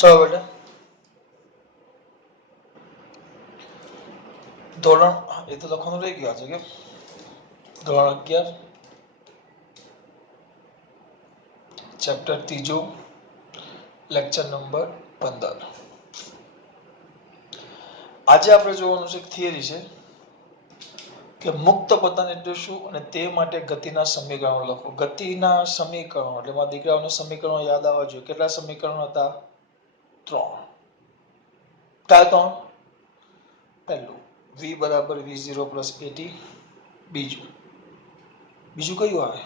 चलो बेटा ધોરણ એ તો લખવાનું રહી ગયું આજે કે ધોરણ 11 ચેપ્ટર 3 લેક્ચર નંબર 15 આજે આપણે જોવાનું છે થિયરી છે કે મુક્ત પતન એટલે શું અને તે માટે ગતિના સમીકરણો લખો ગતિના સમીકરણો એટલે મારા દીકરાઓને સમીકરણો યાદ આવવા જોઈએ કેટલા સમીકરણો હતા 3 કયા 3 પહેલું v બરાબર v0 પ્લસ at બીજું કયું આવે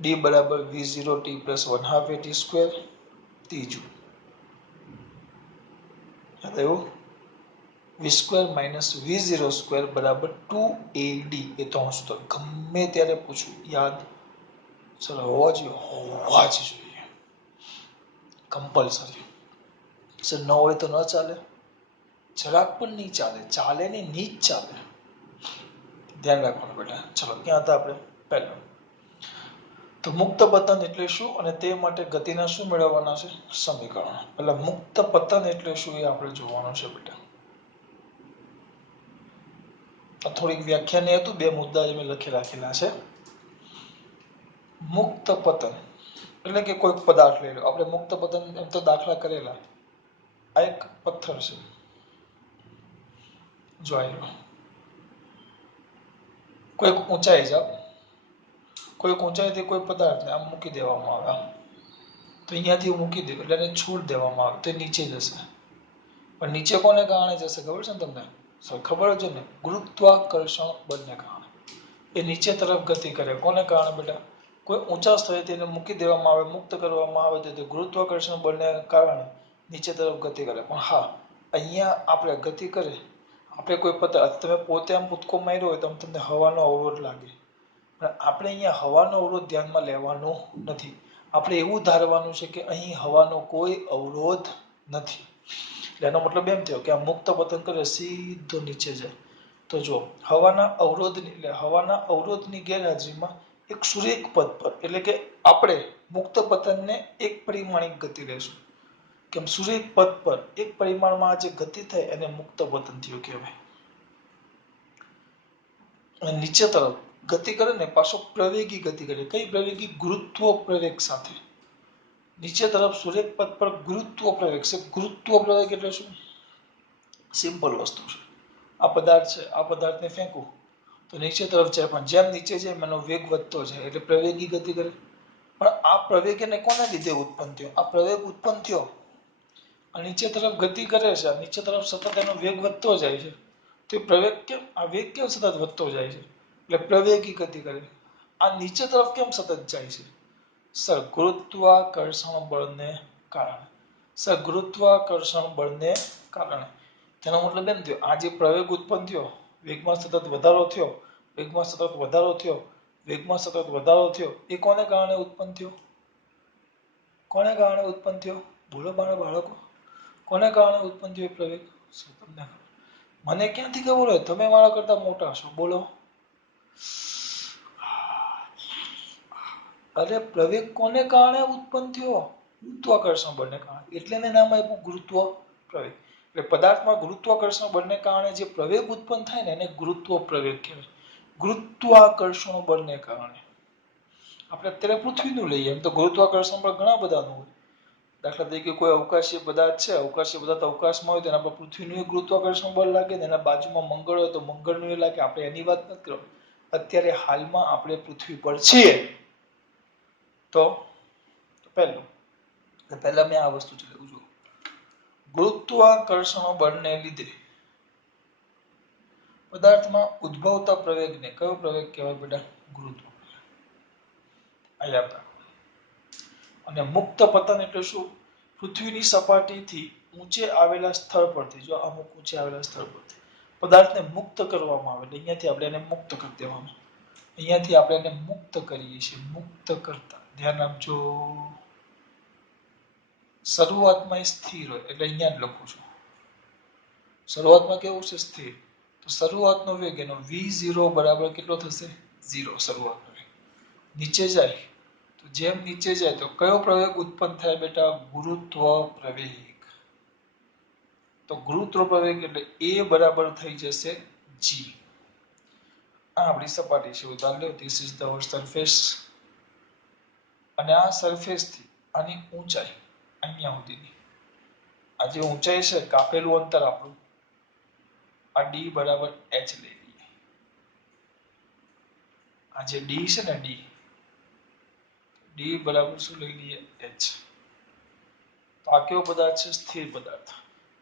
d બરાબર v0t પ્લસ 1/2 at સ્ક્વેર ત્રીજું એવું v square minus v0 square બરાબર 2ad એ તો હું તો ગમે ત્યારે પૂછું યાદ ચલો હોવા જ જોઈએ કમ્પલસરી સર ન હોય તો ન ચાલે જરાક પણ નહીં ચાલે ચાલે ને નહીં જ ચાલે ધ્યાન રાખવાનું બેટા ચલો ક્યાં હતા આપણે પહેલું તો મુક્ત પતન એટલે શું અને તે માટે ગતિના શું મેળવવાના છે સમીકરણો એટલે મુક્ત પતન એટલે શું એ આપણે જોવાનું છે બેટા થોડીક વ્યાખ્યા ને હતું બે મુદ્દા મેં લખી રાખેલા છે મુક્ત પતન એટલે કે કોઈ પદાર્થ લઈ લો આપણે મુક્ત પતન એમ તો દાખલા કરેલા આ એક પથ્થર છે જોઈ લો કોઈક ઊંચાઈ જાવ કોઈક ઊંચાઈથી કોઈ પદાર્થને આમ મૂકી દેવામાં આવે તો અહીંયાથી મૂકી દે એટલે એને છોડ દેવામાં આવે તો નીચે જશે પણ નીચે કોને કારણે જશે ખબર છે ને તમને ખબર છે ને ગુરુત્વાકર્ષણ બળને કારણે એ નીચે તરફ ગતિ કરે કોને કારણે બેટા કોઈ ઊંચા સ્થળેથી એને મૂકી દેવામાં આવે મુક્ત કરવામાં આવે તો ગુરુત્વાકર્ષણ બળને કારણે નીચે તરફ ગતિ કરે પણ હા અહીંયા આપણે ગતિ કરે આપણે કોઈ પદાર્થ તમે પોતે આમ કૂદકો માર્યો હોય તો તમને હવાનો અવરોધ લાગે પણ આપણે અહીંયા હવાનો અવરોધ ધ્યાનમાં લેવાનો નથી આપણે એવું ધારવાનું છે કે અહીં હવાનો કોઈ અવરોધ નથી એટલે એનો મતલબ એમ થયો કે આ મુક્ત પતન કરે સીધો નીચે જાય તો જો હવાના અવરોધની ગેરહાજરીમાં એક સુરેખ પદ પર એટલે કે આપણે મુક્ત પતનને એક પરિમાણિક ગતિ લેશું કેમ સુરેખ પદ પર એક પરિમાણમાં જે ગતિ થાય એને મુક્ત પતન થયું કહેવાય અને નીચે તરફ ગતિ કરે ને પાછો પ્રવેગી ગતિ કરે કઈ પ્રવેગી ગુરુત્વ પ્રવેગ સાથે નીચે તરફ સુરેખ પદ પર ગુરુત્વ પ્રવેગ છે ગુરુત્વ પ્રવેગ એટલે શું સિમ્પલ વસ્તુ છે આ પદાર્થ છે આ પદાર્થને ફેંકું તો નીચે તરફ જાય પણ જેમ નીચે જાય એનો વેગ વધતો જાય એટલે પ્રવેગી ગતિ કરે પણ આ પ્રવેગ એને કોને લીધે ઉત્પન્ન થયો આ પ્રવેગ ઉત્પન્ન થયો આ નીચે તરફ ગતિ કરે છે નીચે તરફ સતત એનો વેગ વધતો જાય છે તો પ્રવેગ કેમ આ વેગ કેમ સતત વધતો જાય છે એટલે પ્રવેગી ગતિ કરે આ નીચે તરફ કેમ સતત જાય છે સર ગુરુત્વાકર્ષણ બળને કારણે તેનો મતલબ એમ થયો આ જે પ્રવેગ ઉત્પન્ન થયો વેગમાં સતત વધારો થયો એ કોને કારણે ઉત્પન્ન થયો બોલો બાળકો કોને કારણે ઉત્પન્ન થયો પ્રવેગ તમને મને ક્યાંથી ખબર હોય તમે મારા કરતા મોટા છો બોલો અરે પ્રવેગ કોને કારણે ઉત્પન્ન થયો ગુરુત્વાકર્ષણ બળને કારણે એટલે એને નામ આપ્યું ગુરુત્વ પ્રવેગ એટલે પદાર્થમાં ગુરુત્વાકર્ષણ બળને કારણે જે પ્રવેગ ઉત્પન્ન થાય ને એને ગુરુત્વ પ્રવેગ કહેવાય ગુરુત્વાકર્ષણ બળને કારણે આપણે અત્યારે પૃથ્વીનું લઈએ એમ તો ગુરુત્વાકર્ષણ બળ ઘણા બધાનું હોય દાખલા તરીકે કોઈ અવકાશી પદાર્થ છે અવકાશી પદાર્થ અવકાશમાં હોય તેના પર પૃથ્વીનું ગુરુત્વાકર્ષણ બળ લાગે ને એના બાજુમાં મંગળ હોય તો મંગળનું એ લાગે આપણે એની વાત નથી કરો અત્યારે હાલમાં આપણે પૃથ્વી પર છીએ તો પહેલા મેં આ વસ્તુ ચલાવું છું ગુરુત્વાકર્ષણ બળને લીધે પદાર્થમાં ઉદ્ભવતા પ્રવેગને કયો પ્રવેગ કહેવાય બેટા ગુરુત્વ અને મુક્ત પતન એટલે શું પૃથ્વીની સપાટીથી ઊંચે આવેલા સ્થળ પરથી જો અમુક ઊંચે આવેલા સ્થળ પરથી પદાર્થને મુક્ત કરવામાં આવે એટલે અહીંયાથી આપણે એને મુક્ત કરી દેવાનું અહીંયાથી આપણે એને મુક્ત કરીએ છીએ મુક્ત કરતા ધ્યાન આપજો શરૂઆતમાં સ્થિર હોય એટલે અહીંયા જ લખું છું શરૂઆતમાં કેવું છે સ્થિર તો શરૂઆતનો વેગ એનો v0 બરાબર કેટલો થશે 0 શરૂઆતનો વેગ નીચે જાય તો જેમ નીચે જાય તો કયો પ્રવેગ ઉત્પન્ન થાય બેટા? ગુરુત્વ પ્રવેગ. તો ગુરુત્વ પ્રવેગ એટલે એ બરાબર થઈ જશે જી. આ આપણી સપાટી છે. ઉદાહરણ લો, ધીસ ઇઝ ધ સરફેસ. અને આ સરફેસ થી આની ઊંચાઈ અહીંયા સુધીની આ જે ઊંચાઈ છે, કાપેલું અંતર આપણું આ ડી બરાબર એચ લઈ લઈએ. આ જે ડી છે ને ડી બરાબર શું લઈ લઈએ? એચ. તો આ કેવો પદાર્થ છે? સ્થિર પદાર્થ.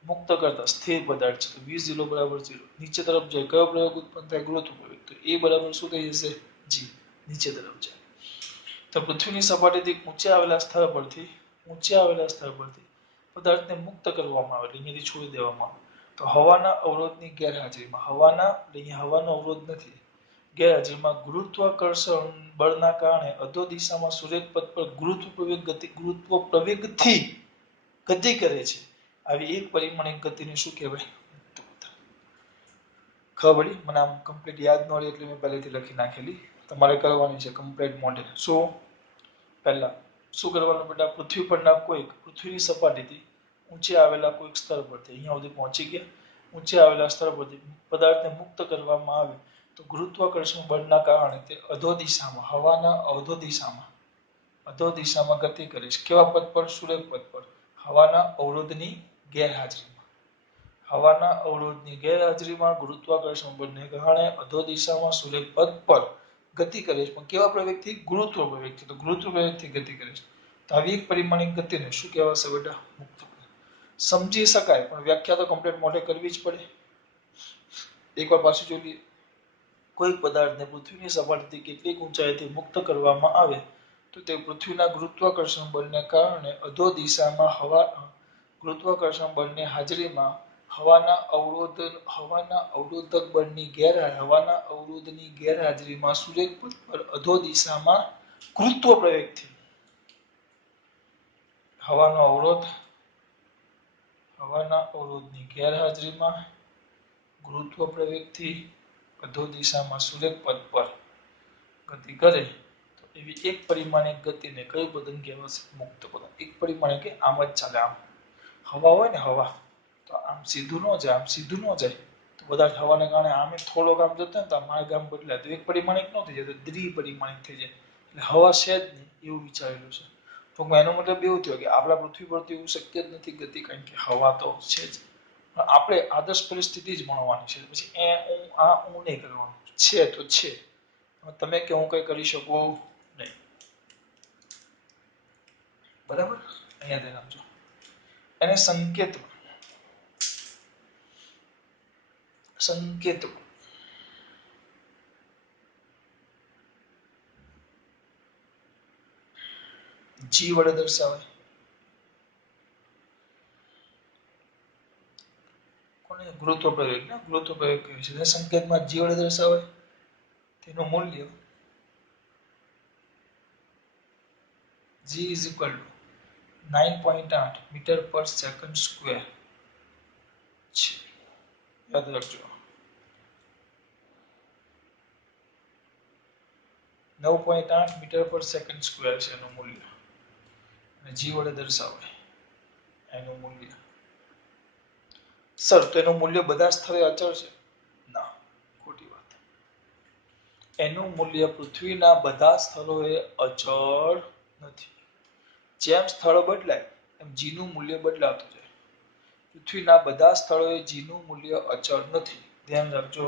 મુક્ત કરતા સ્થિર પદાર્થ છે. V0 બરાબર 0. નીચે તરફ જાય કયો પ્રવેગ ઉત્પન્ન થાય? ગુરુત્વ પ્રવેગ. તો એ બરાબર શું થઈ જશે? જી. નીચે તરફ જાય. તો પૃથ્વીની સપાટીથી ઊંચે આવેલા સ્થળ પરથી પદાર્થને મુક્ત કરવામાં આવે, અહીંયાથી છોડી દેવામાં આવે. તો હવાના અવરોધની ગેરહાજરીમાં, હવાનો અવરોધ નથી, ગેરહાજરીમાં ગુરુત્વાકર્ષણ બળના કારણે અધો દિશામાં સૂર્યપથ પર ગુરુત્વ પ્રવેગથી ગતિ કરે છે. આવી એક પરિમાણિક ગતિને શું કહેવાય? ખબર પડી? મને આમ કમ્પ્લીટ યાદ ન રહી એટલે મેં પહેલેથી લખી નાખેલી. તમારે કરવાની છે કમ્પ્લીટ મોડેલ. શું પહેલા શું કરવાનું બેટા? પૃથ્વીની સપાટીથી ઊંચે આવેલા કોઈક સ્તર પરથી અહીંયા સુધી પહોંચી ગયા, ઊંચે આવેલા સ્તર પરથી પદાર્થને મુક્ત કરવામાં આવે તો ગુરુત્વાકર્ષણ બળના કારણે તે અધો દિશામાં, હવાના અધો દિશામાં ગતિ કરે છે. કેવા પથ પર? સૂર્યપથ પર. હવાના અવરોધની ગેરહાજરીમાં ગુરુત્વાકર્ષણ બળને કારણે અધો દિશામાં સૂર્યપથ પર ગતિ કરે છે. પણ કેવા પ્રવેગથી? ગુરુત્વ પ્રવેગથી. તો ગુરુત્વ પ્રવેગથી ગતિ કરે છે. તો આવી એક પરિમાણિક ગતિને શું કહેવાશે બેટા? મુક્ત. સમજી શકાય પણ વ્યાખ્યા તો કમ્પ્લીટ મોઢે કરવી જ પડે. એકવાર પાછું જોઈ લઈએ. કોઈ પદાર્થને પૃથ્વીની સપાટીથી કેટલીક ઊંચાઈથી મુક્ત કરવામાં આવે તો તે પૃથ્વીના ગુરુત્વાકર્ષણ બળને કારણે અધો દિશામાં ગુરુત્વાકર્ષણ બળની હાજરીમાં હવાના અવરોધક બળની ગેરહાજરીમાં સૂર્યપથ પર અધો દિશામાં ગુરુત્વ પ્રવેગથી હવાના અવરોધની ગેરહાજરીમાં ગુરુત્વ પ્રવેગથી અધો દિશામાં સૂર્યપથ પર ગતિ કરે તો એવી એક પરિમાણિક ગતિને કયું પદન કહેવાશે? મુક્ત પદન. એક પરિમાણિક કે આમ જ ચાલે. આમ હવા હોય ને, હવા તો આમ સીધું ન જાય તો બધા હવાને કારણે આમે થોડોક આમ જતો ને તો માર્ગ આમ બદલાય તો એક પરિમાણિક ન થઈ જાય, તો દ્વિપરિમાણિક થઈ જાય. એટલે હવા છે જ નહીં એવું વિચારેલું છે. તો એનો મતલબ એવું થયો કે આપણા પૃથ્વી પરથી એવું શક્ય જ નથી ગતિ, કારણ કે હવા તો છે જ. પણ આપણે આદર્શ પરિસ્થિતિ જ ભણવાની છે. પછી નહીં કરવાનું. છે તો છે, તમે કે હું કઈ કરી શકું નહીં. બરાબર? અહીંયા ધ્યાન આપજો. એને સંકેત જી વડે દર્શાવે. કોને? ગુરુત્વ પ્રવેગ કહે છે. સંકેતમાં જી વડે દર્શાવે. તેનું મૂલ્ય G is equal to 9.8 metre પર સેકન્ડ સ્ક્વેર છે. યાદ રાખજો. 9.8 મીટર પર સેકન્ડ સ્ક્વેર છે એનું મૂલ્ય. અને G વડે દર્શાવે એનું મૂલ્ય. સર, તો એનું મૂલ્ય બધા સ્થળે અચળ છે? ના, ખોટી વાત. એનું મૂલ્ય પૃથ્વીના બધા સ્થળોએ અચળ નથી. જેમ સ્થળ બદલાય એમ G નું મૂલ્ય બદલાતું જાય. પૃથ્વીના બધા સ્થળોએ G નું મૂલ્ય અચળ નથી. ધ્યાન રાખજો.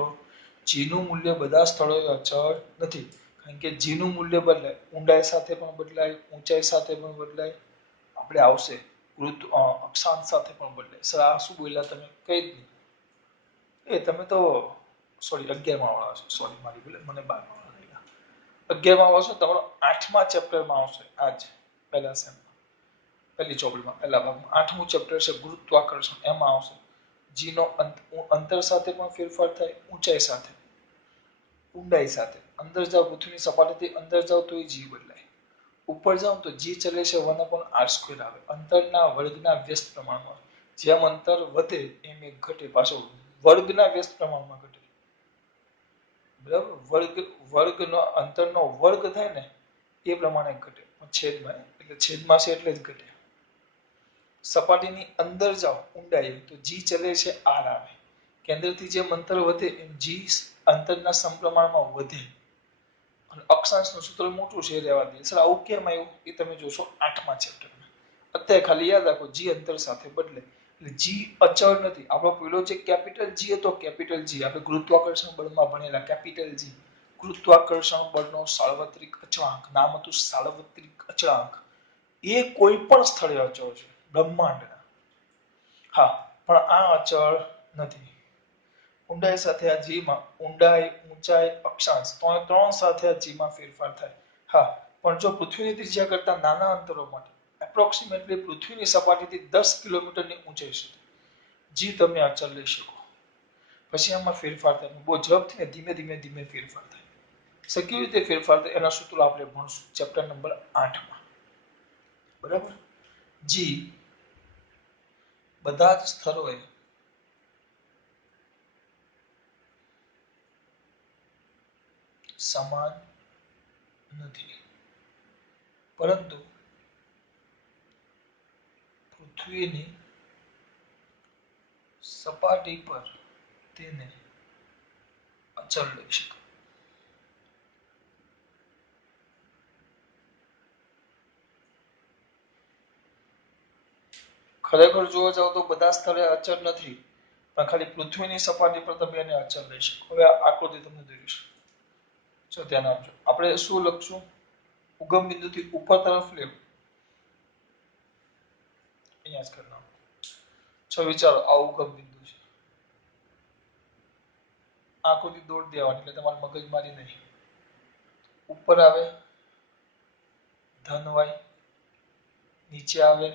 G નું મૂલ્ય બધા સ્થળોએ અચળ નથી. કારણ કે G નું મૂલ્ય બદલાય, ઊંડાઈ સાથે પણ બદલાય, ઊંચાઈ સાથે પણ બદલાય. આપણે આવશે અક્ષાંશ સાથે પણ બદલાય. સર, આ શું બોલ્યા તમે? કઈ જ નહીં. તમે તો સોરી 11 માં વાળા છો. સોરી, મારી ભૂલ. મને 12 માં વાળા લાગ્યા. 11 માં આવશે તમારો 8મા ચેપ્ટરમાં આવશે. આજ પહેલા સેમ પહેલી ચોપડીમાં પહેલા ભાગમાં 8મું ચેપ્ટર છે ગુરુત્વાકર્ષણ. એમાં આવશે G નો અંતર સાથે પણ ફેરફાર થાય, ઊંચાઈ સાથે, ઊંડાઈ સાથે. અંદર જાવ, પૃથ્વીની સપાટીથી અંદર જાવ તો G બદલાય. ઉપર જાવ તો G ચલે છે 1/r² આવે. અંતરના વર્ગના વ્યસ્ત પ્રમાણમાં. જેમ અંતર વધે એમ એક ઘટે. પાછો વર્ગના વ્યસ્ત પ્રમાણમાં ઘટે. બરાબર? વર્ગનો અંતરનો વર્ગ થાય ને એ પ્રમાણે ઘટે. છેદમાં એટલે છેદમાં છે એટલે જ ઘટે. સપાટીની અંદર જાઓ ઊંડાઈ તો જી ચલે છે આર આવે. કેન્દ્રથી જેમ અંતર વધે એમ જી અંતરના સમપ્રમાણમાં વધે. અને અક્ષાંશનું સૂત્ર મોટું છે રહેવા દે. સર આવું કેમ આવ્યું એ તમે જોશો 8મા ચેપ્ટરમાં. અત્યારે ખાલી યાદ રાખો જી અંતર સાથે બદલે. એટલે જી અચળ નથી. આપણો પેલો જે કેપિટલ જી હતો કેપિટલ જી આપણે ગુરુત્વાકર્ષણ બળમાં ભણેલા કેપિટલ જી. ગુરુત્વાકર્ષણ બળનો સાર્વત્રિક અચળાંક નામ હતું સાર્વત્રિક અચળાંક. એ કોઈ પણ સ્થળે અચળ છે બ્રહ્માંડના. હા પણ આ અચળ નથી. ઊંડાઈ સાથે આ જીમાં ઊંડાઈ ઊંચાઈ અક્ષાંશ ત્રણ સાથે આ જીમાં ફેરફાર થાય. હા પણ જો પૃથ્વીની ત્રિજ્યા કરતા નાના અંતરો માટે એપ્રોક્સિમેટલી પૃથ્વીની સપાટીથી 10 કિલોમીટરની ઊંચાઈ સુધી જી તમે અચળ લઈ શકો. પછી આમાં ફેરફાર થાય બહુ ઝડપથી ને ધીમે ધીમે ધીમે ફેરફાર થાય. કેવી રીતે ફેરફાર થાય એના સૂત્રો આપણે ભણશું ચેપ્ટર નંબર 8માં. બરાબર. જી બધા જ સ્થળોએ સમાન નથી પરંતુ પૃથ્વીની સપાટી પર તેને અચળ લઈ શકાય. ખરેખર જોવા જાવ તો બધા સ્થળે અચળ નથી પણ ખાલી પૃથ્વીની સપાટી પર તમે એને અચળ લઈ શકો. હવે આકૃતિ તમને દોરીશ. જો ધ્યાન આપજો. આપણે શું લખશું? ઉગમ બિંદુથી ઉપર તરફ લેવું. અહીંયા જ કરી નાખો. ચલો વિચારો આ ઉગમ બિંદુ છે. આકૃતિ દોડી દેવાની એટલે તમારે મગજમારી નહીં. ઉપર આવે ધન વાય, નીચે આવે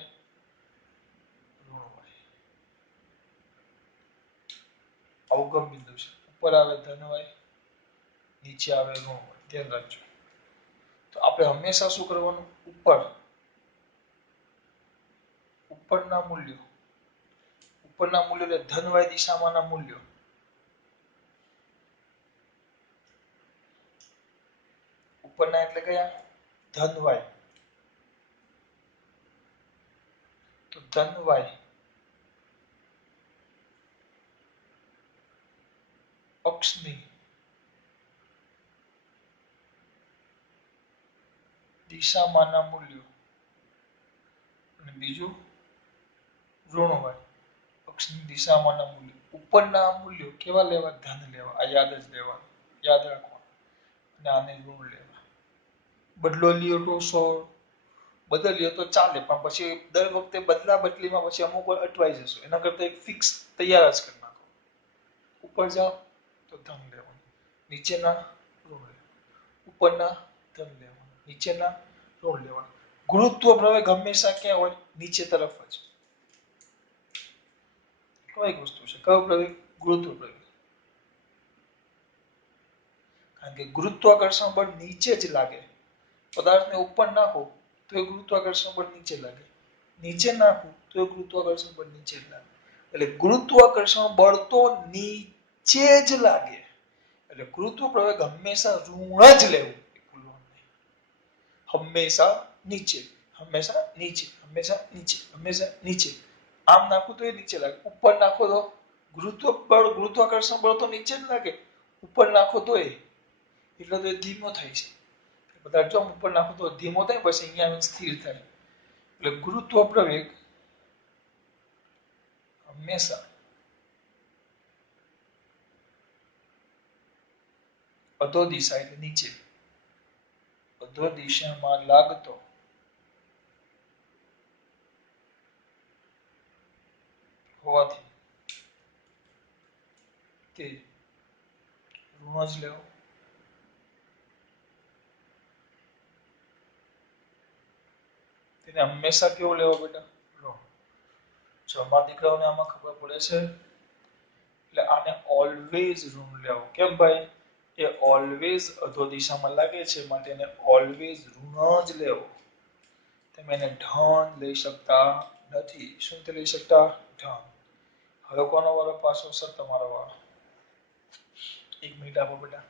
ઋણ વાય. ઉગમ બિંદુ છે. ઉપર આવે ધન વાય, નીચે આવે ઋણ વાય. ધ્યાન રાખજો. તો આપણે હંમેશા શું કરવાનું? ઉપરના મૂલ્યો એટલે ધન વાય દિશામાંના મૂલ્યો ઉપરના એટલે કયા? ધન વાય. તો ધન વાય અક્ષની દિશામાંના મૂલ્યો અને બીજું ઋણ વાય અક્ષની દિશામાંના મૂલ્યો. ઉપરના મૂલ્યો કેવા લેવા? ધન લેવા. આ યાદ જ લેવાનું. યાદ રાખવાનું. અને આને ઋણ લેવા. બદલો લ્યો તો 100 બદલ્યો તો ચાલે પણ પછી દર વખતે બદલા બદલીમાં પછી અમુક વાર અટવાઈ જશો. એના કરતા એક ફિક્સ તૈયાર જ કરી નાખો. ઉપર જાઓ તો ધન લેવાનું, નીચેના ઋણ લેવાનું. ઉપરના ધન લેવાનું, નીચેના ઋણ લેવાનું. ગુરુત્વ પ્રવેગ હંમેશા ક્યાં હોય? નીચે તરફ જ. કઈ વસ્તુ છે? કયો પ્રવેગ? ગુરુત્વ પ્રવેગ. કારણ કે ગુરુત્વાકર્ષણ બળ નીચે જ લાગે. પદાર્થને ઉપર નાખો તો એ ગુરુત્વાકર્ષણ બળ નીચે લાગે. નીચે નાખો તો એ ગુરુત્વાકર્ષણ બળ નીચે લાગે. એટલે ગુરુત્વાકર્ષણ બળ તો નીચે જ લાગે. એટલે ગુરુત્વ પ્રવેગ હંમેશા ઋણ જ લેવું. હંમેશા નીચે, હંમેશા નીચે, હંમેશા નીચે, હંમેશા નીચે. આમ નાખો તો એ નીચે લાગે. ઉપર નાખો તો ગુરુત્વાકર્ષણ બળ તો નીચે જ લાગે. ઉપર નાખો તો એટલે તો એ ધીમો થાય છે. બધા જો ઉપર નાખો તો ધીમો થાય પછી અહીંયા આવીને સ્થિર થાય. એટલે ગુરુત્વ પ્રવેગ હંમેશા અધો દિશા એટલે નીચે અધો દિશામાં લાગતો હોવાથી તે ઋણ જ લેવો. તેને હંમેશા કેવો લેવો બેટા? ઋણ. જો અમારા દીકરાઓને આમાં ખબર પડે છે એટલે આને ઓલવેઝ ઋણ લેવો. કેમ ભાઈ? એ ઓલવેઝ અધો દિશામાં લાગે છે માટે એને ઓલવેઝ ઋણ જ લેવો. તમે એને ધન લઈ શકતા નથી. શું લઈ શકતા? ધન. હવે કોનો વારો પાછો? સર તમારો વારો. 1 મિનિટ આપો બેટા.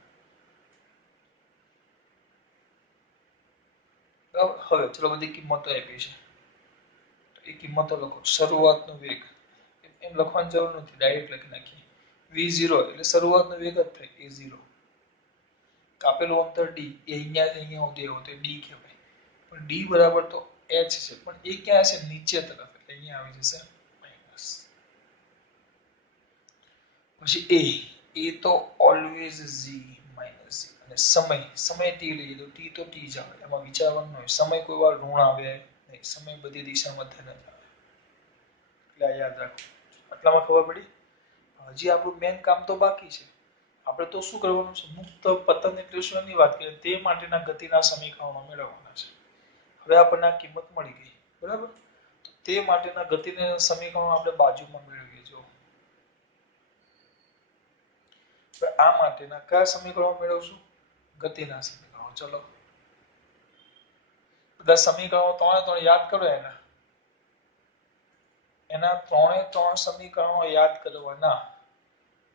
બરાબર. હવે ચલો બધી કિંમતો આપી છે તો એ કિંમતો લખો. શરૂઆતનો વેગ એમ લખવાની જરૂર નથી, ડાયરેક્ટ લખી નાખીએ. v0 એટલે શરૂઆતનો વેગ જ થાય a0. કાપેલું અંતર d એ અહીંયા સુધી આવ્યું તો d કહેવાય. પણ d બરાબર તો h છે, પણ એ ક્યાં છે? નીચે તરફ, એટલે અહીંયા આવી જશે માઈનસ. પછી a તો ઓલવેઝ z માઈનસ અને સમય t લઈએ તો t જ આવે, એમાં વિચારવાનું હોય. સમય કોઈ વાર ઋણ આવે નહીં, સમય બધી દિશામાં ધન જ આવે. એટલે આ યાદ રાખો. આટલામાં ખબર પડી. હજી આપણું મેન કામ તો બાકી છે. આપણે તો શું કરવાનું છે? મુક્ત પતન એટલે શું એની વાત કરીએ, તે માટેના ગતિના સમીકરણો મેળવવાના છે. હવે આપણને આ કિંમત મળી ગઈ, બરાબર. તો તે માટેના ગતિના સમીકરણો આપણે બાજુમાં મેળવીએ. જો આ માટેના કયા સમીકરણો મેળવશું? ગતિના સમીકરણો. ચલો બધા સમીકરણો ત્રણે યાદ કરો. એના ત્રણે સમીકરણો યાદ કરવાના,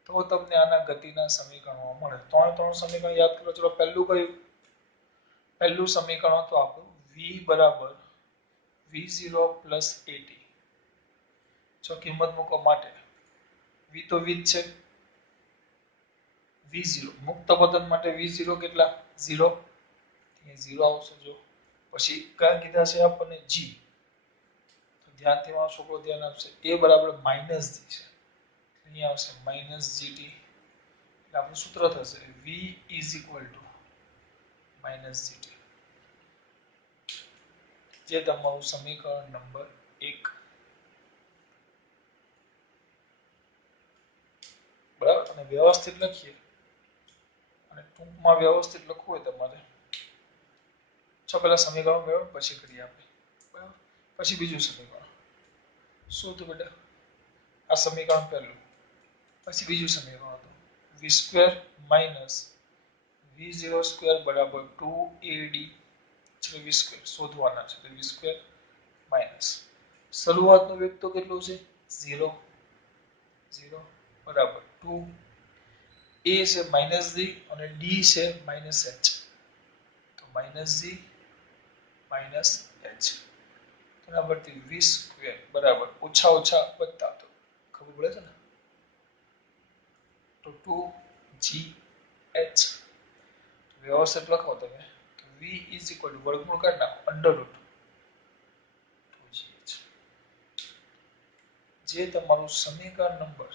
તો તમને આના ગતિના સમીકરણો મળે. ત્રણ સમીકરણ યાદ કરો. ચલો પહેલું કયું? પહેલું સમીકરણ તો આપણું v બરાબર v0 પ્લસ at. જો કિંમત મૂકો માટે v તો v જ છે. v0 મુક્ત પતન માટે v0 કેટલા? 0. અહીંયા 0 આવશે. જો પછી કયા કીધા છે આપણને? g. તો ધ્યાનથી મારો છોકરો ધ્યાન આપશે. a બરાબર માઈનસ g છે, અહીંયા આવશે માઈનસ gt. એટલે આપણું સૂત્ર થશે v is equal to minus gt, જે તમારું સમીકરણ નંબર 1. બરાબર. અને વ્યવસ્થિત લખીએ, અને ટૂંકમાં વ્યવસ્થિત લખવું હોય તમારે, પેલા સમીકરણ મેળવો, પછી કરીએ આપણે. બરાબર. પછી બીજું સમીકરણ શું હતું બેટા? આ સમીકરણ પહેલું. પછી બીજું સમીકરણ હતું v square minus v0 square બરાબર 2ad. એટલે v સ્ક્વેર શોધવાના છે. v સ્ક્વેર માઈનસ શરૂઆતનો વેગ તો કેટલો છે? 0 બરાબર 2. a છે માઈનસ g અને d છે માઈનસ h. તો માઈનસ g માઈનસ h. એના પરથી v સ્ક્વેર બરાબર ઓછા ઓછા વત્તા, તો ખબર પડે છે ને, તો 2gh. વ્યવસ્થિત લખો તમે. v ઇઝ ઇક્વલ ટુ વર્ગમૂળ કાઢી નાખો, અંડરરૂટ 2gh, જે તમારું સમીકરણ નંબર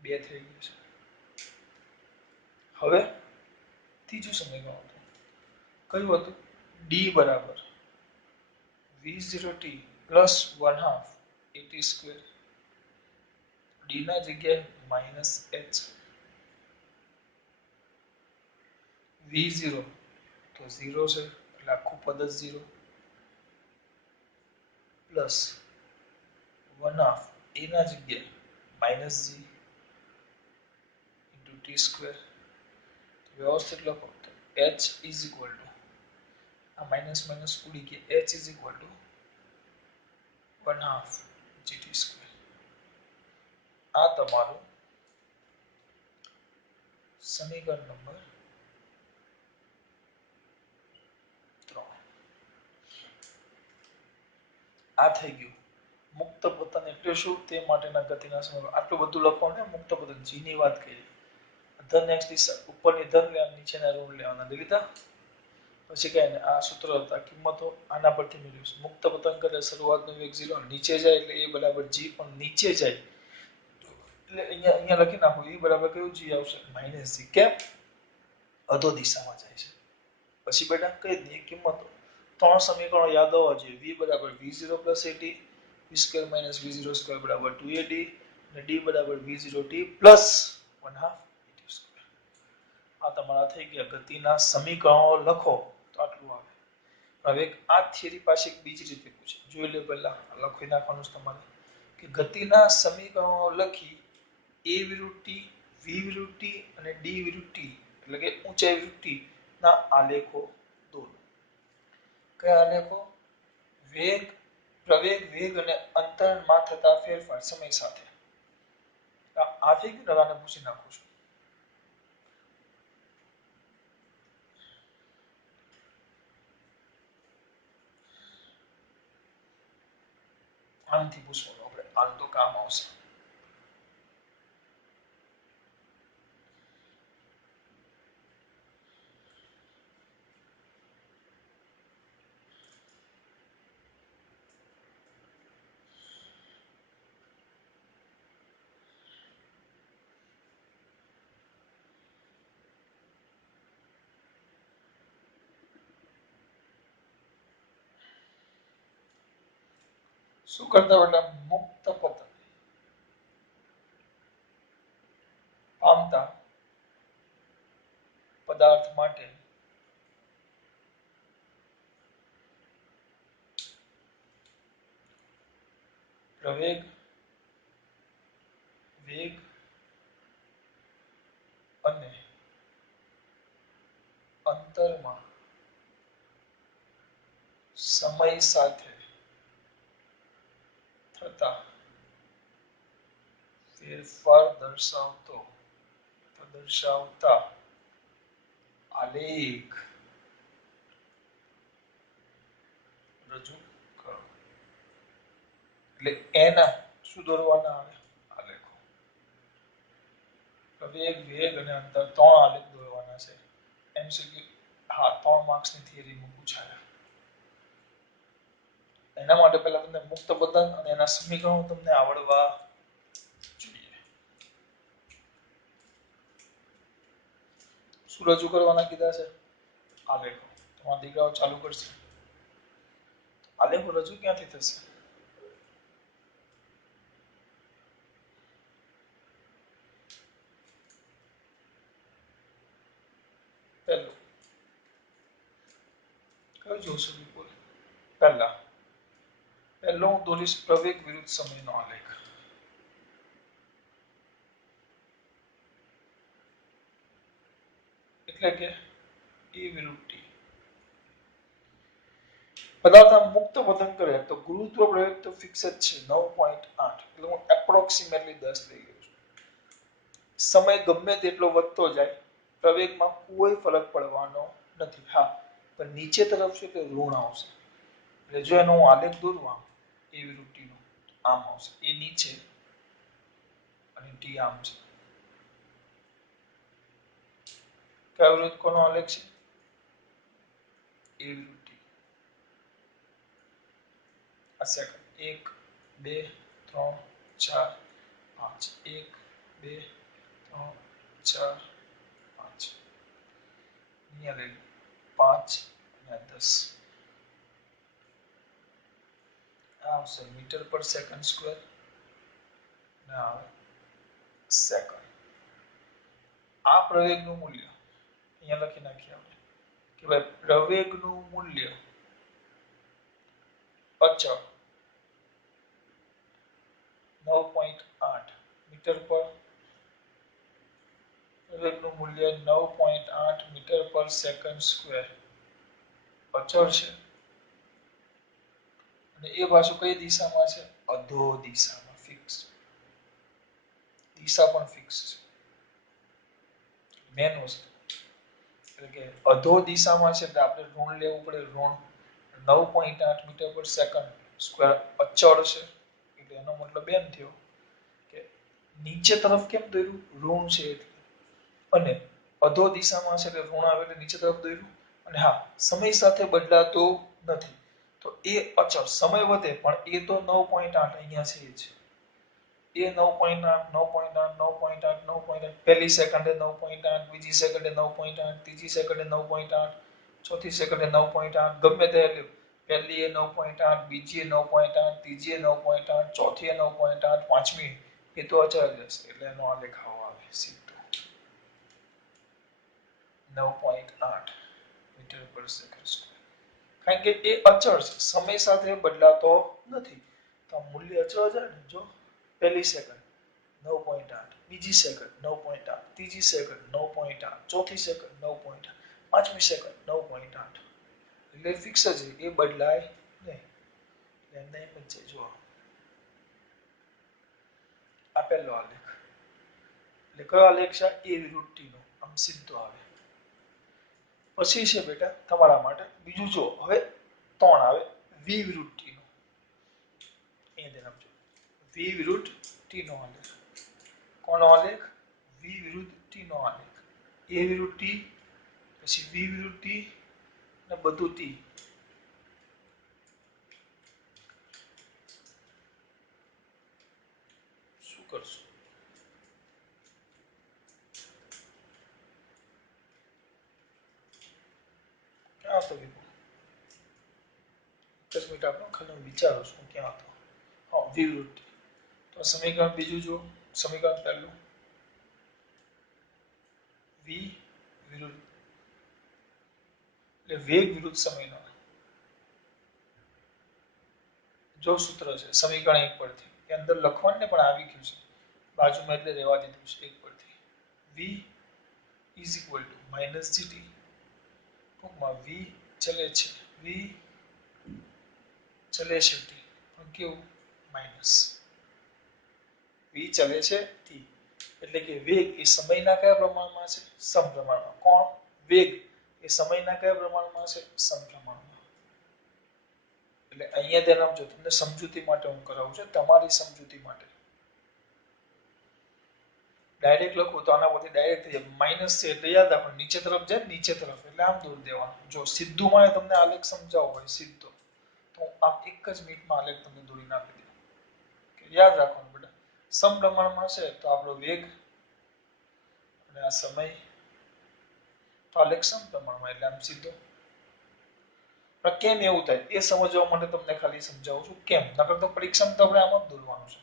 2 થઈ ગયું છે. હવે ત્રીજું સમીકરણ હતું, કયું હતું? d બરાબર v0t plus 1/2 at square. d ના જગ્યાએ માઈનસ h. v0 તો 0 છે, એટલે આખું પદ જ 0, પ્લસ 1/2 a ના જગ્યાએ minus g into t square. વ્યવસ્થિત લખો તો h ઇઝ ઇક્વલ ટુ, આ માઈનસ માઈનસ ઉડી ગયા, h is equal to 1/2 gt square. આ તમારું સમીકરણ નંબર 3. આ થઈ ગયું મુક્ત પતન એટલે શું, તે માટેના ગતિના સમીકરણો. આટલું બધું લખવાનું. મુક્ત પતન g ની વાત કરી. ધન x દિશા, ઉપરની ધન લેવાના, નીચેના ઋણ લેવાના. લીધા. પછી કઈ ને આ સૂત્ર હતા, કિંમતો આના પરથી મેળવીશું. મુક્ત પતન કરે શરૂઆતનો વેગ 0, નીચે જાય એટલે a બરાબર g, પણ નીચે જાય એટલે અહીંયા લખી નાખો e બરાબર કયું g આવશે? Minus g. કેમ? અધો દિશામાં જાય છે. પછી બેટા કઈ દે કિંમતો. ત્રણ સમીકરણો યાદ હોવા જોઈએ. v બરાબર v0 plus at, v square minus v0 square બરાબર 2ad, અને d બરાબર v0t પ્લસ 1/2 at સ્ક્વેર. આ તમારા થઈ ગયા ગતિના સમીકરણો. લખો તો આટલું આવે. હવે આ થિયરી પાસે બીજી રીતે પૂછે, જોઈ લે. પહેલા લખી નાખવાનું તમારે કે ગતિના સમીકરણો લખી a વિરુદ્ધ t, v વિરુદ્ધ t અને d વિરુદ્ધ t, એટલે કે ઊંચાઈ વિરુદ્ધ t ના આલેખો દોરો. કયા આલેખો? વેગ, પ્રવેગ, વેગ અને અંતરમાં થતા ફેરફાર સમય સાથે. આ થઈ ગયું. આને પૂછી નાખું છું. આનથી પૂછવાનું આપણે, આન તો કામ આવશે. શું કરતા એટલે મુક્ત પતન પામતા પદાર્થ માટે પ્રવેગ, વેગ અને અંતરમાં સમય સાથે થતા ફેરફાર દર્શાવતા આલેખ રજૂ કરો. એટલે એના શું દોરવાના આવે? આલેખો. પ્રવેગ, વેગ અને અંતર ત્રણ આલેખ દોરવાના છે. એમસીક્યુ, હા, 3 માર્ક્સની થિયરીમાં પૂછાયા. એના માટે પહેલા તમને મુક્ત પતન અને એના સમીકરણો તમને આવડવા જોઈએ. શું રજૂ કરવાના કીધા છે? આલેખો. તમારા દીકરાઓ ચાલુ કરશે. આલેખો રજૂ ક્યાંથી થશે? પહેલું કયું જોશો વિપુલ? પહેલો હું દોરીશ પ્રવેગ વિરુદ્ધ સમયનો આલેખ. એટલે કે એ વિરુદ્ધ ટી. પદાર્થ આમ મુક્ત પતન કરે તો ગુરુત્વ પ્રવેગ તો ફિક્સ જ છે 9.8, એટલે હું એપ્રોક્સિમેટલી 10 લઈ ગયો છું. સમય ગમે તેટલો વધતો જાય પ્રવેગમાં કોઈ ફરક પડવાનો નથી. હા, પણ નીચે તરફ છે કે ઋણ આવશે. એટલે જો એનો આલેખ દોરવા એ વિરુદ્ધ ટીનો આમ આવશે, એ નીચે અને ટી આમ છે. કયા વિરુદ્ધ કોનો આલેખ છે? એ વિરુદ્ધ ટી. આ સેકન્ડ 1 2 3 4 5, 1 2 3 4 5, અહીંયા લઈ 5 અને 10. આ આવશે મીટર પર સેકન્ડ સ્ક્વેર ને આવે સેકન્ડ. આ પ્રવેગનું મૂલ્ય અહીંયા લખી નાખીએ આપણે કે ભાઈ પ્રવેગનું મૂલ્ય અચળ 9.8 મીટર પર, પ્રવેગનું મૂલ્ય 9.8 મીટર પર સેકન્ડ સ્ક્વેર અચળ છે. અને એ પાછું કઈ દિશામાં છે? અધો દિશામાં. ફિક્સ દિશા પણ ફિક્સ છે. મેન વસ્તુ એટલે કે અધો દિશામાં છે એટલે આપણે ઋણ લેવું પડે. ઋણ 9.8 મીટર પર સેકન્ડ સ્ક્વેર અચળ છે એટલે એનો મતલબ એમ થયો કે નીચે તરફ કેમ દોર્યું? ઋણ છે એટલે. અને અધો દિશામાં છે એટલે ઋણ આવે એટલે નીચે તરફ દોર્યું. અને હા, સમય સાથે બદલાતો નથી તો એ અચળ. સમય વધે પણ એ તો 9.8 અહીંયા છે જ. એ 9.8 9.8 9.8 9.8, પહેલી સેકન્ડે 9.8, બીજી સેકન્ડે 9.8, ત્રીજી સેકન્ડે 9.8, ચોથી સેકન્ડે 9.8, ગમે તે લ્યો. પહેલી એ 9.8, બીજી એ 9.8, ત્રીજી એ 9.8, ચોથી એ 9.8, પાંચમી એ તો અચળ રહેશે એટલે એનો આલેખ આવો આવે સીધો 9.8 મીટર પર સેકન્ડ સ્ક્વેર. કારણ કે એ અચળ છે, સમય સાથે બદલાતો નથી. તો મૂલ્ય અચળ છે ને. જો પહેલી સેકન્ડ 9.8, બીજી સેકન્ડ 9.8, ત્રીજી સેકન્ડ 9.8, ચોથી સેકન્ડ 9.8, પાંચમી સેકન્ડ 9.8. એટલે ફિક્સ છે, એ બદલાય નહીં. એમને એમ જ છે. જો આ પહેલો આલેખ એટલે કયો આલેખ છે? એ વિરુદ્ધ ટી નો. આમ સીધો આવે. પછી છે બેટા તમારા માટે બીજું. જો હવે 3 આવે વી વિરુદ્ધ ટી નો. અહીંયા ધ્યાન આપજો. v વિરુદ્ધ t નો આલેખ. કોનો આલેખ? v વિરુદ્ધ t નો આલેખ. a વિરુદ્ધ t, પછી v વિરુદ્ધ t અને બધું t. શું કરશું? ક્યાં હતો વિપુલ? એક જ મિનિટ આપો, ખાલી વિચારો છું ક્યાં હતો. હા, v વિરુદ્ધ t. તો સમીકરણ બીજું જુઓ. સમીકરણ પહેલું v વિરુદ્ધ એટલે વેગ વિરુદ્ધ સમયનો જો સૂત્ર છે સમીકરણ 1 પરથી. એ અંદર લખવાનું ને પણ આવી ગયું છે બાજુમાં એટલે રહેવા દીધું છે 1 પરથી. v is equal to minus gt. ટૂંકમાં v ચલે છે, v ચલે છે t પણ કેવું માઇનસ. v ચલે છે t એટલે કે વેગ એ સમયના કયા પ્રમાણમાં છે? સમપ્રમાણમાં. કોણ? વેગ એ સમયના કયા પ્રમાણમાં છે? સમપ્રમાણમાં. એટલે અહીંયા ધ્યાન આપજો, તમને સમજૂતી માટે હું કરાવું છું, તમારી સમજૂતી માટે. ડાયરેક્ટ લખું તો આના પરથી ડાયરેક્ટ થઈ જાય. માઇનસ છે એટલે યાદ રાખો નીચે તરફ જાય નીચે તરફ એટલે આમ દોરી દેવાનું. જો સીધું મને તમને આલેખ સમજાવવો હોય સીધો તો આમ એક જ મિનિટમાં આલેખ તમને દોરી નાખી દઉં. યાદ રાખવાનું બેટા, સમપ્રમાણમાં છે તો આપણો વેગ અને આ સમય તો આલેખ સમપ્રમાણમાં એટલે આમ સીધો. પણ કેમ એવું થાય એ સમજવા માટે તમને ખાલી સમજાવું છું કેમ. નકર તો પરીક્ષામાં તો આપણે આમ જ દોરવાનું છે.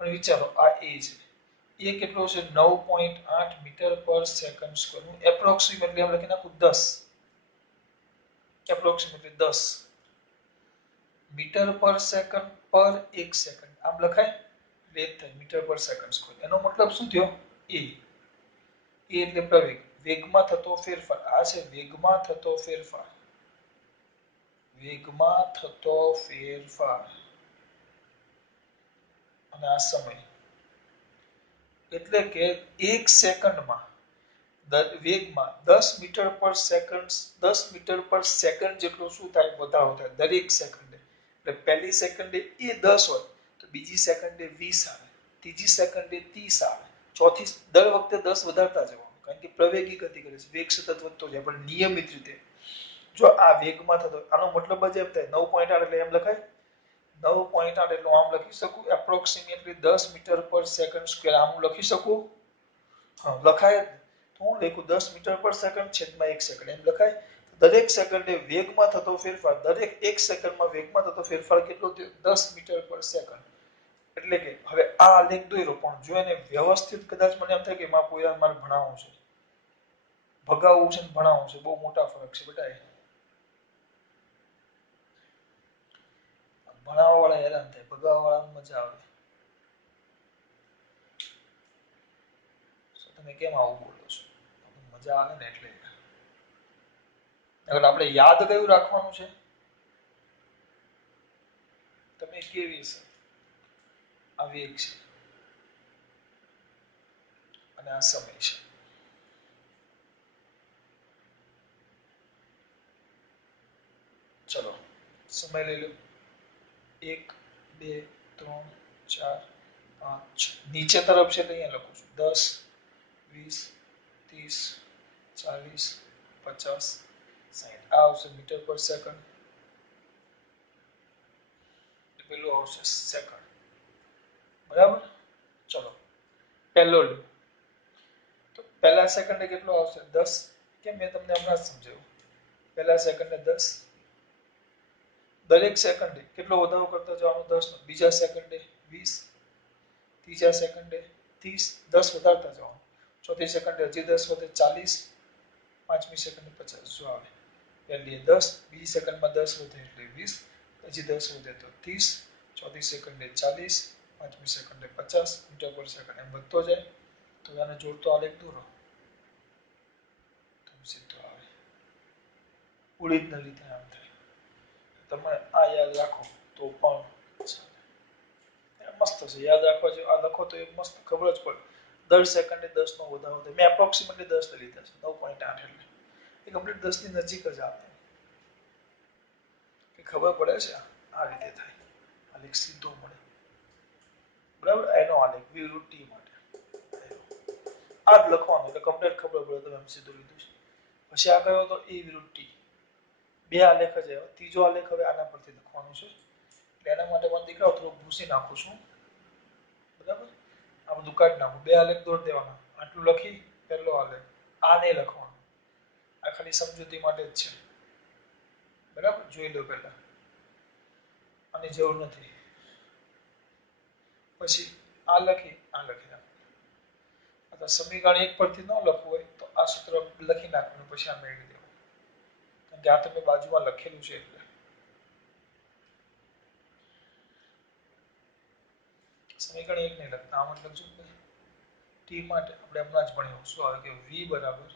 પણ વિચારો આ a છે. એ કેટલો છે? 9.8 મીટર પર સેકન્ડ સ્ક્વેર. હું એપ્રોક્સિમેટલી એમ લખી નાખું 10. એપ્રોક્સિમેટલી 10 મીટર પર સેકન્ડ પર 1 સેકન્ડ. આમ લખાય એટલે જ થાય મીટર પર સેકન્ડ સ્ક્વેર. એનો મતલબ શું થયો? a. a એટલે પ્રવેગ, વેગમાં થતો ફેરફાર. આ છે વેગમાં થતો ફેરફાર. વેગમાં થતો ફેરફાર અને આ સમય. એટલે કે 1 સેકન્ડમાં વેગમાં 10 મીટર પર સેકન્ડ 10 મીટર પર સેકન્ડ જેટલો શું થાય? વધારો થાય દરેક સેકન્ડે. એટલે પહેલી સેકન્ડે એ 10 હોય તો બીજી સેકન્ડે 20 આવે, ત્રીજી સેકન્ડે 30 આવે, ચોથી દર વખતે 10 વધારતા જવાનું. કારણ કે પ્રવેગી ગતિ કરે છે, વેગ સતત વધતો જાય પણ નિયમિત રીતે. જો આ વેગમાં થતો, આનો મતલબ જ એમ થાય 9.8 એટલે એમ લખાય 9.8 એટલે આમ લખી શકું એપ્રોક્સિમેટલી 10 મીટર પર સેકન્ડ સ્ક્વેર. આમ લખી શકું? હા લખાય જ. તો હું લખું 10 મીટર પર સેકન્ડ છેદમાં 1 સેકન્ડ એમ લખાય. દરેક સેકન્ડે વેગમાં થતો ફેરફાર, દરેક 1 સેકન્ડમાં વેગમાં થતો ફેરફાર કેટલો થયો? 10 મીટર પર સેકન્ડ. એટલે કે હવે આ આલેખ દોર્યો પણ જો એને વ્યવસ્થિત કદાચ મને એમ થાય કે મારે ભણાવવું છે, ભગાવવું છે ને ભણાવવું છે, બહુ મોટા ફરક છે બેટા. ભણાવવા વાળા હેરાન થાય, ભગાવવા વાળા મજા આવે. તમે કેમ આવું બોલો છો? મજા આવે ને એટલે. આપણે યાદ કયું રાખવાનું છે? તમે કેવી છે આ વેગ છે અને આ સમય છે. ચલો સમય લઈ લો. 1 2 3 4 5 6 નીચે તરફ છે એટલે અહીંયા લખું છું 10 20 30 40 50 60. આ આવશે મીટર પર સેકન્ડ. પેલું આવશે સેકન્ડ. બરાબર. ચલો પહેલો લો. તો પહેલા સેકન્ડે કેટલો આવશે? 10. કેમ મેં તમને હમણાં જ સમજાવ્યું. પહેલા સેકન્ડે 10. દરેક સેકન્ડે કેટલો વધારો કરતા જવાનું? 10 નો. બીજા સેકન્ડે 20, ત્રીજા સેકન્ડે 30, 10 વધારતા જવાનું. ચોથી સેકન્ડે હજી 10 વધે 40, પાંચમી સેકન્ડે 50. જો આવે પહેલી 10, બીજી સેકન્ડમાં 10 વધે એટલે 20, હજી 10 વધે તો 30, ચોથી સેકન્ડે 40, પાંચમી સેકન્ડે 50 મીટર પર સેકન્ડ એમ વધતો જાય. તો આને જોડતો આલેખ દોરો. સીધો આવે. ઓરિજિનલી આમ થાય. તમે આ યાદ રાખો તો પણ મસ્ત છે. યાદ રાખવા જો આ લખો તો એ મસ્ત ખબર જ પડે. દર સેકન્ડે 10 નો વધારો થાય. મેં એપ્રોક્સિમેટલી 10 લીધા છે 9.8 એટલે એ કમ્પ્લીટ 10 ની નજીક જ આવે. કે ખબર પડે છે આ રીતે થાય. આલેખ સીધો મળે. બરાબર, એનો આલેખ v રૂટ t માટે આ જ લખવાનું એટલે કમ્પ્લીટ ખબર પડે તમે એમ સીધું લીધું છે. પછી આ કયો હતો e વિરુદ્ધ t, બે આલેખ જ આવ્યો, ત્રીજો આલેખ હવે આના પરથી લખવાનો છે એટલે એના માટે મને દીકરાઓ થોડું ભૂસી નાખું છું. બરાબર, આ બધું કાઢી નાખું, બે આલેખ દોડ દેવાના, આટલું લખી પહેલો આલેખ, આ નહીં લખવાનું, આ ખાલી સમજૂતી માટે જ છે. બરાબર, જોઈ લો પહેલા, આની જરૂર નથી. પછી આ લખી નાખવાનું. અથવા સમીકરણ એક પરથી ન લખવું હોય તો આ સૂત્ર લખી નાખવાનું, પછી આ મેળવી દેવું, કારણ કે આ તમે બાજુમાં લખેલું છે એટલે. સમીકરણ એક નહીં લખતા, આમ જ લખજો ટી માટે આપણે હમણાં જ ભણ્યું શું આવે કે v બરાબર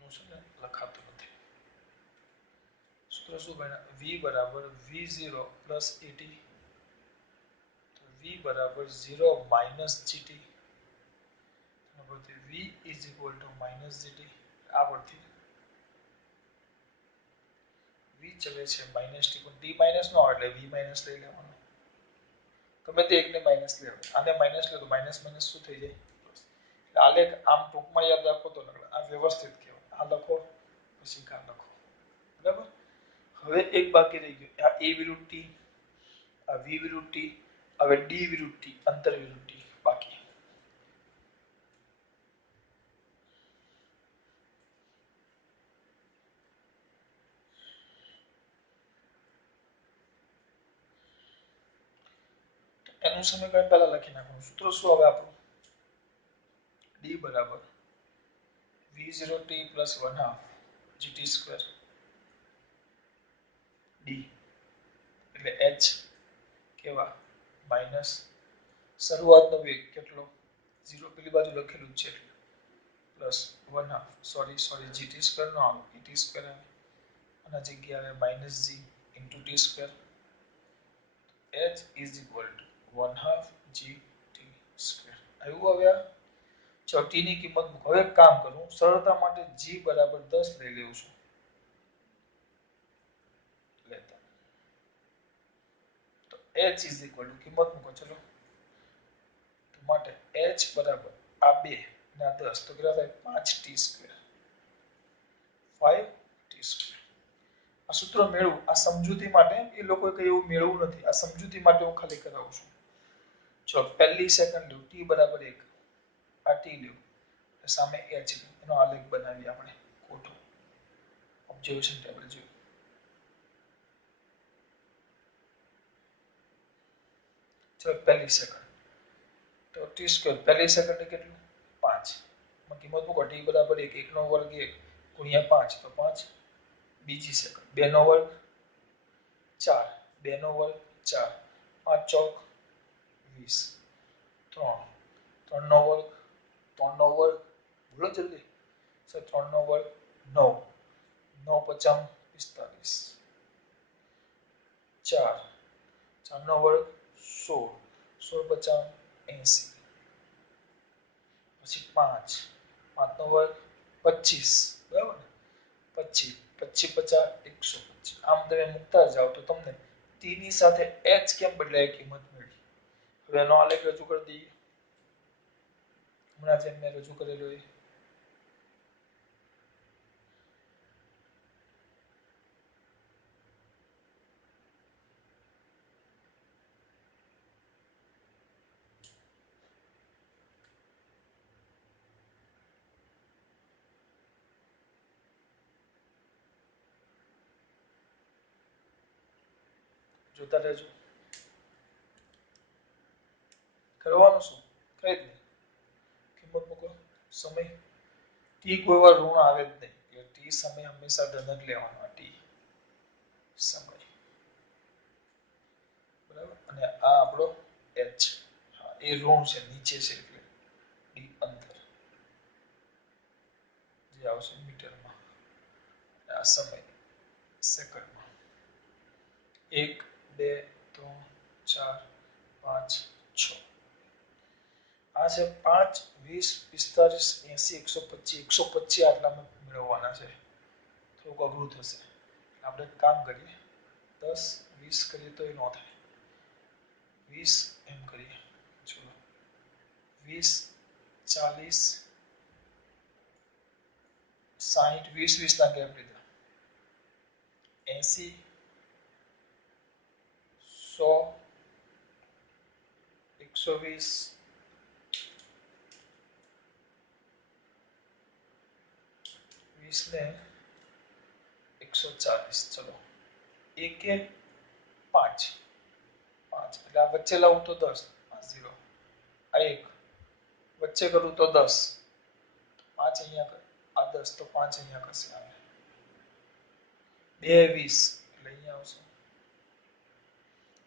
નું છે ને લખાતું નથી, સૂત્ર શું ભણ્યા, v બરાબર v0 પ્લસ et, v બરાબર 0 minus gt, v is equal to minus gt, આ પરથી v ચલે છે માઇનસ t, પણ t માઇનસ નો આવે એટલે v માઇનસ લઈ લેવાનો, ગમે તે એકને માઇનસ લેવો, આને માઇનસ લે તો માઇનસ માઇનસ શું થઈ જાય, આલેખ આમ ટૂંકમાં યાદ રાખો તો આ વ્યવસ્થિત કહેવાય, આ લખો પછી આ લખો. બરાબર, હવે એક બાકી રહી ગયું, આ a વિરુદ્ધ t, આ v વિરુદ્ધ t, હવે d વિરુદ્ધ t, અંતર વિરુદ્ધ t બાકી. એનું સમીકરણ પહેલા લખી નાખવાનું, સૂત્ર શું આવે આપણું, d બરાબર v0t plus 1/2 gt square d, એટલે h કેવા માઇનસ શરૂઆતનો વેગ કેટલો 0, પેલી બાજુ લખેલું છે પ્લસ 1/2, સોરી gt સ્ક્વેર નો આવે, et સ્ક્વેર આવે, અને જગ્યા આવે minus g into t square, h is equal to 1/2 gt square. આવ્યું હવે આ? ચાલો t ની કિંમત મૂકો. હવે એક કામ કરું, સરળતા માટે g બરાબર 10 લઈ લેવું છું, લેતા તો h ઇઝ ઇક્વલ ટુ કિંમત મૂકો, ચલો તો માટે h બરાબર આ 2 ને આ 10 તો કેટલા થાય 5t સ્ક્વેર, 5t સ્ક્વેર. આ સૂત્ર મેળવું, આ સમજૂતી માટે, એ લોકોએ કઈ એવું મેળવું નથી, આ સમજૂતી માટે હું ખાલી કરાવું છું. જો પહેલી સેકન્ડ લો, t બરાબર 1, આ t લ્યો, સામે h એનો આલેખ બનાવીએ આપણે ખોટો, ઓબ્ઝર્વેશન ટેબલ જેવું. ચલો પહેલી સેકન્ડ તો t સ્ક્વેર, પહેલી સેકન્ડ કેટલું 5, માં કિંમત મૂકો, t બરાબર 1, 1 નો વર્ગ 1 ગુણ્યા 5 તો 5, બીજી સેકન્ડ 2 નો વર્ગ 4, 2 નો વર્ગ 4, 5 ચોક 20, 3, 3 નો વર્ગ 3 નો વર્ગ, બોલો જલ્દી, 3 નો વર્ગ 9, 9 પચામ 45, 4, 4 નો વર્ગ 16, 16 પચામ 80, પછી 5, 5 નો વર્ગ 25, બરાબર ને, 25, 25 50 125, આમ તમે મૂકતા જાઓ તો તમને t ની સાથે h કેમ બદલાય કિંમત મળી. હવે એનો આલેખ રજૂ કરી દઈએ, હમણાં જેમ મેં રજૂ કરેલું એ. જોતા રહેજો, કરવાનું શું કઈ જ નહીં, કિંમત મૂકો, સમય t કોઈ વાર ઋણ આવે જ નહીં, એટલે t સમય હંમેશા ધન જ લેવાનો, t સમય, બરાબર, અને આ આપણો h, હા એ ઋણ છે, નીચે છે એટલે d અંતર જે આવશે મીટરમાં, આ સમય સેકન્ડમાં, 1 2 3 4 5 6, આ છે 5 20 45 80 125, 125 આટલામાં મેળવવાના છે, થોડુંક અઘરું થશે, આપણે કામ કરીએ, 10 20 કરીએ તો એ ન થાય 20 એમ કરીએ ચલો 20 40 60 20 ના ગેપ લીધા 80 100 120 20 ને 140 ચલો 1 1 5 5 એટલે આ વચ્ચે લાવું તો 10 આ 0 આ 1 વચ્ચે કરું તો 10 5 અહીંયા કર આ 10 તો 5 અહીંયા કરશે આવે 2 20 એટલે અહીંયા આવશે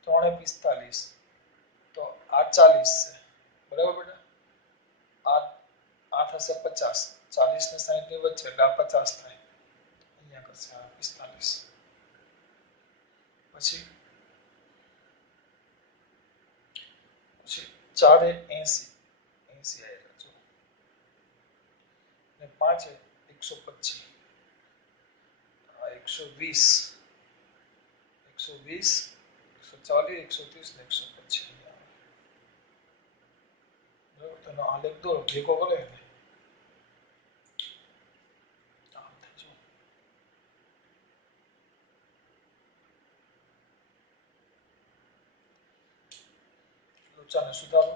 3 45 તો આ 40 છે બરાબર બેટા આ આ થશે 50 40 ને 60 ની વચ્ચે એટલે આ 50 થાય અહીંયા કરશે આ 45 પછી 4 એ 80 80 આયેલા જો ને 5 એ 125 આ 120 120 140 130 ને 125 બરાબર તો આ લેખ દો ભેગો કરે ને આમ થઈ જો લોચાને સુધારો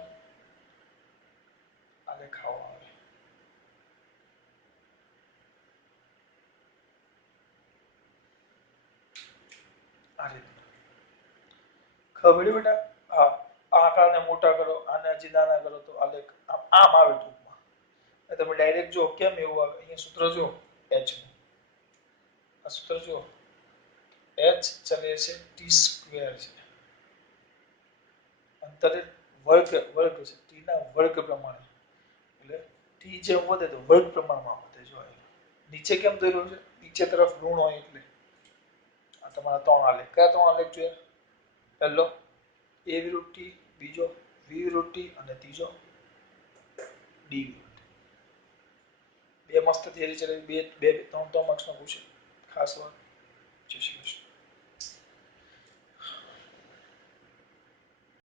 આ લેખ આવો આવે આ રીતે ખબર બેટા આ આકારને મોટા કરો આને હજી નાના કરો તો આ લેખ આમ આવે ટૂંકમાં તમે ડાયરેક્ટ જો કેમ એવું આવે અહીંયા સૂત્ર જો h આ સૂત્ર જો h ચલે છે t સ્ક્વેર છે અંતરે વર્ગ છે t ના વર્ગ પ્રમાણે એટલે t જેમ વધે તો વર્ગ પ્રમાણમાં વધે જો નીચે કેમ દોર્યું છે નીચે તરફ ઋણ હોય એટલે આ તમારા ત્રણ આલેખ કયા ત્રણ આલેખ જોઈએ પહેલો a વિરુદ્ધ t બીજો v વિરુદ્ધ t અને ત્રીજો d વિરુદ્ધ બે મસ્ત થિયરી ચલાવી બે 3 માર્ક્સમાં પૂછે ખાસ વાત જય શ્રી કૃષ્ણ